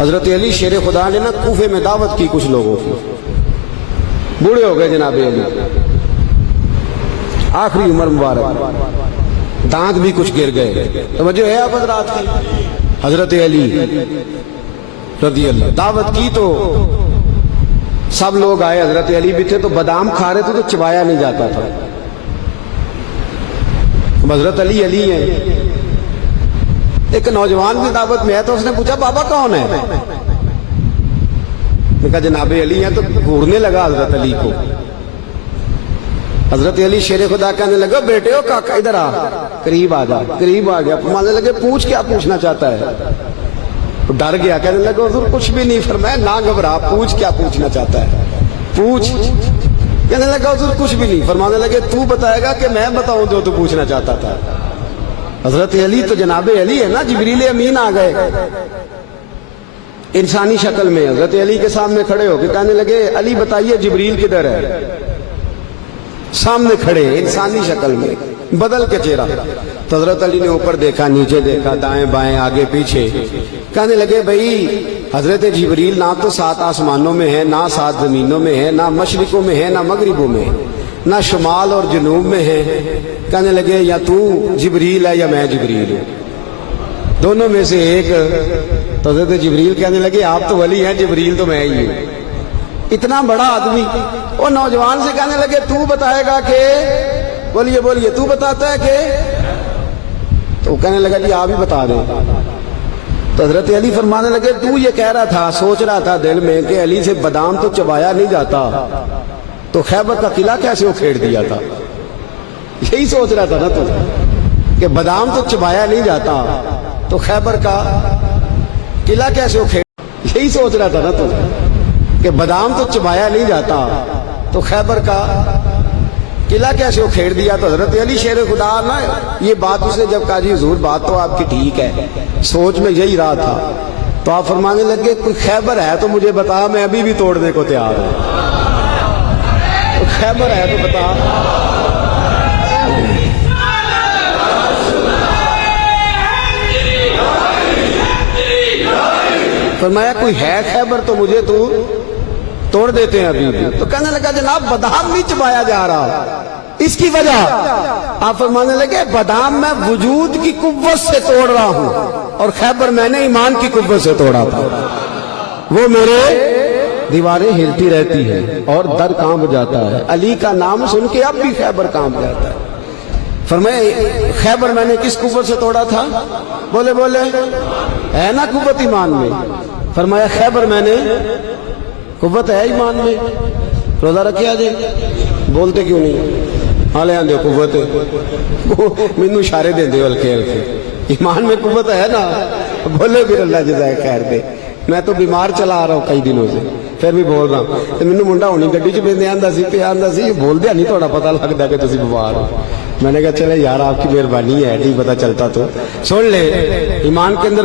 حضرت علی شیر خدا نے نا کوفے میں دعوت کی کچھ لوگوں کی، بوڑھے ہو گئے جناب علی، آخری عمر مبارک، دانت بھی کچھ گر گئے، توجہ ہے آپ حضرات کی؟ حضرت علی رضی اللہ دعوت کی تو سب لوگ آئے، حضرت علی بھی تھے تو بادام کھا رہے تھے تو چبایا نہیں جاتا تھا۔ حضرت علی علی ہیں، ایک نوجوان بھی دعوت میں ہے تو اس نے پوچھا بابا کون ہے؟ نے کہا جناب علی ہیں، تو گھورنے لگا حضرت علی کو۔ حضرت علی شیر خدا کہنے لگا بیٹے ہو کاکا ادھر آ، قریب آ جا، قریب آ گیا، فرمانے لگے پوچھ کیا پوچھنا چاہتا ہے؟ ڈر گیا، کہنے لگا حضور کچھ بھی نہیں، فرمایا نہ گھبرا، پوچھ کیا پوچھنا چاہتا ہے، پوچھ۔ کہنے لگا حضور کچھ بھی نہیں، فرمانے لگے تو بتائے گا کہ میں بتاؤں جو تو پوچھنا چاہتا تھا؟ حضرت علی تو جناب علی ہے نا، جبریل امین آ گئے انسانی شکل میں، حضرت علی کے سامنے کھڑے ہو کے کہنے لگے علی بتائیے جبریل کدھر ہے؟ سامنے کھڑے انسانی شکل میں، بدل کے چہرہ۔ تو حضرت علی نے اوپر دیکھا، نیچے دیکھا، دائیں بائیں، آگے پیچھے، کہنے لگے بھئی حضرت جبریل نہ تو 7 آسمانوں میں ہے، نہ 7 زمینوں میں ہے، نہ مشرقوں میں ہے، نہ مغربوں میں ہے، نہ شمال اور جنوب میں ہے۔ کہنے لگے یا تو جبریل ہے یا میں جبریل ہوں، دونوں میں سے ایک۔ تو حضرت جبریل کہنے لگے آپ تو ولی ہیں، جبریل تو میں ہی ہوں۔ اتنا بڑا آدمی وہ نوجوان سے کہنے لگے تو بتائے گا کہ، بولیے بولیے تو بتاتا ہے کہ؟ تو وہ کہنے لگا جی آپ ہی بتا دیں۔ تو حضرت علی فرمانے لگے تو یہ کہہ رہا تھا، سوچ رہا تھا دل میں کہ علی سے بادام تو چبایا نہیں جاتا، تو خیبر کا قلعہ کیسے اکھیڑ دیا تھا؟ یہی سوچ رہا تھا نا تو، کہ بادام تو چبایا نہیں جاتا تو خیبر کا قلعہ کیسے اکھیڑ، یہی سوچ رہا تھا نا تو، کہ بادام تو چبایا نہیں جاتا تو خیبر کا قلعہ کیسے اکھیڑ دیا؟ تو حضرت علی شیر خدا نا یہ بات اس نے جب کہا جی حضور بات تو آپ کی ٹھیک ہے، سوچ میں یہی رہا تھا، تو آپ فرمانے لگے کوئی خیبر ہے تو مجھے بتا، میں ابھی بھی توڑنے کو تیار ہوں۔ خیبر ہے تو بتا۔ فرمایا کوئی ہے خیبر تو مجھے تو توڑ دیتے ہیں ابھی بھی۔ تو کہنے لگا جناب بادام نہیں چبایا جا رہا، اس کی وجہ؟ آپ فرمانے لگے بادام میں وجود کی قوت سے توڑ رہا ہوں، اور خیبر میں نے ایمان کی قوت سے توڑا تھا، وہ میرے دیواریں ہلتی رہتی ہیں اور در کانپ جاتا ہے، علی کا نام سن کے اب بھی خیبر کانپ جاتا ہے۔ فرمایا خیبر میں نے کس قوت سے توڑا تھا؟ بولے بولے ہے نا قوت ایمان میں؟ فرمایا خیبر میں نے، قوت ہے ایمان میں، روزہ رکھے آجے، بولتے کیوں نہیں؟ حالے آن دے قوت ہے، مینو اشارے دیں دے ہلکے ہلکے، ایمان میں قوت ہے نا؟ بولے پھر اللہ جزائے خیر دے۔ میں تو بیمار چلا آ رہا ہوں کئی دنوں سے، پھر بھی بول رہا ہوں۔ تو مینو منڈا ہونی گڈی چ پیندے آندا سی تے آندا سی بول دیا نہیں تھوڑا پتہ لگتا کہ تسی بیمار ہو۔ میں نے کہا چلے یار آپ کی مہربانی ہے، نہیں پتہ چلتا تو سن لے، ایمان کے اندر